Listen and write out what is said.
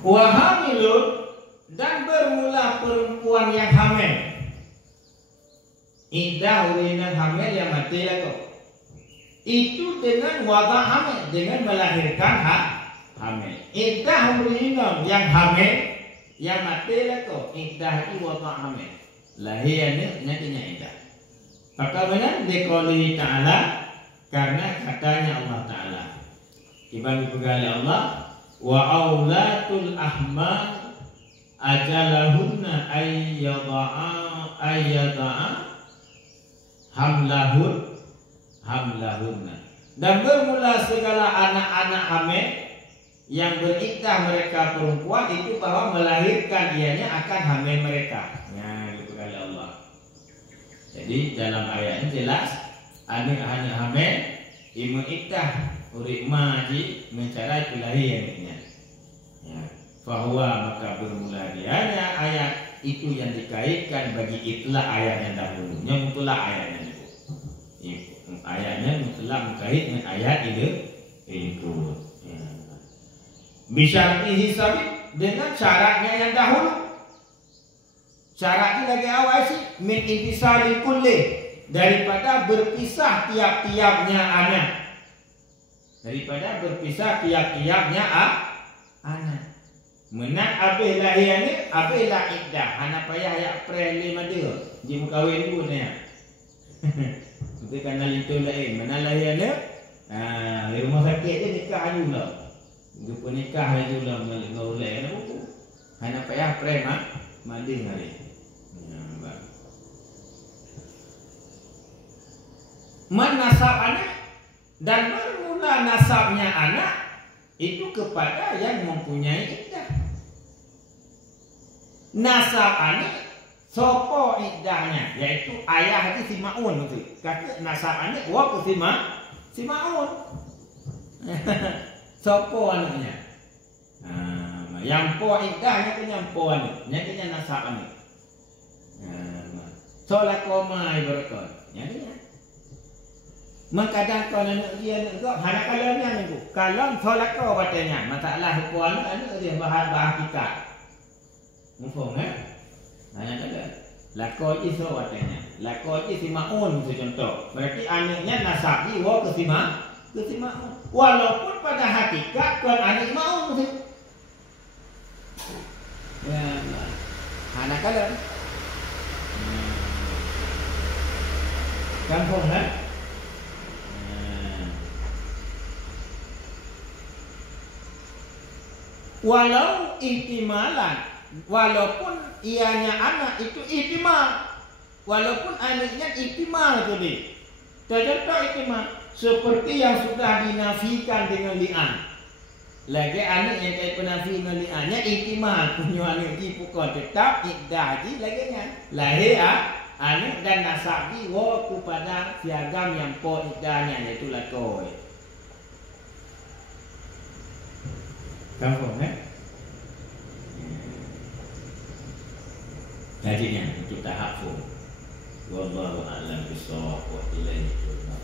Wa hamilun, dan bermula perempuan yang hamil. Iddah urina hamil yang mati lah kau. Itu dengan wada hamil, dengan melahirkan hamil. Iddah urina yang hamil yang mati lah kau. Iddah itu wada hamil. Lahirnya nantinya iddah. Maka benar dikali ta'ala, karena katanya Allah Ta'ala. Dibagi pegali Allah, wa aulatul ahmal ajalahunna ayyada'a hamlahunna. Dan bermula segala anak-anak hamil yang beriddah mereka perempuan itu bahwa melahirkan ianya akan hamil mereka. Ya, itu kali Allah. Jadi dalam ayat ini jelas anak-anak hamil imu iddah urip maji mencari kelahirannya. Ya, bahwa maka bermula dianya ayat itu yang dikaitkan bagi itulah ayat yang dahulu. Yang itulah ayatnya itu. Ayatnya mutlak mengkait dengan ayat itu. Ya. Bisyarti hisabit dengan syaratnya yang dahulu. Syaratnya lagi awal sih min intisali kulli, daripada berpisah tiap-tiapnya anak. Daripada berpisah tiap-tiapnya anak. Menat habis lahirnya, habis lah iddah. Anak payah ayat prelim ada. Dia mengkahwin dulu ni. Itu kerana itu lain. Mana lahirnya? Di rumah sakit dia nikah dulu lah. Jumpa nikah dulu lah. Ngulai kan apa? Anak payah prem mandi hari. Menasab anak dan bermula nasabnya anak itu kepada yang mempunyai iddah. Nasab anak sopo iddahnya, yaitu ayah itu si Ma'un itu. Kata nasab anak wa ke si Ma'un. Sopo anaknya. Yang po iddahnya tu yang po anak, yang nasab anak. Solat koma ibaratkan. Jadi mengkadang kau nak dia nak kau hana kalanya ni tu. Kalau solat kau batanya masalah hukum anak dia bahas kita. Mufaham Hana kala. Lako iso batanya. Lako si Ma'un tu contoh. Berarti anaknya nasab di wa ke si Ma'un. Walaupun pada hakikat kan anak Ma'un tu. Ya, hana kala. Kan faham walau ihtimalan, walaupun ianya anak itu ihtimal, walaupun anaknya ihtimal tu dia. Contoh ihtimal seperti yang sudah dinafikan dengan li'an. Lagi anak yang kait penafi dengan li'annya ihtimal punya anak itu bukan tetap iddah ji lagi kan. Lahir anak dan nasabi wa kepada piagam yang po iddahnya iaitu lakoi. Kamu Jadinya untuk tahap wallahu a'lam bishawab wa ilaihi turja'un.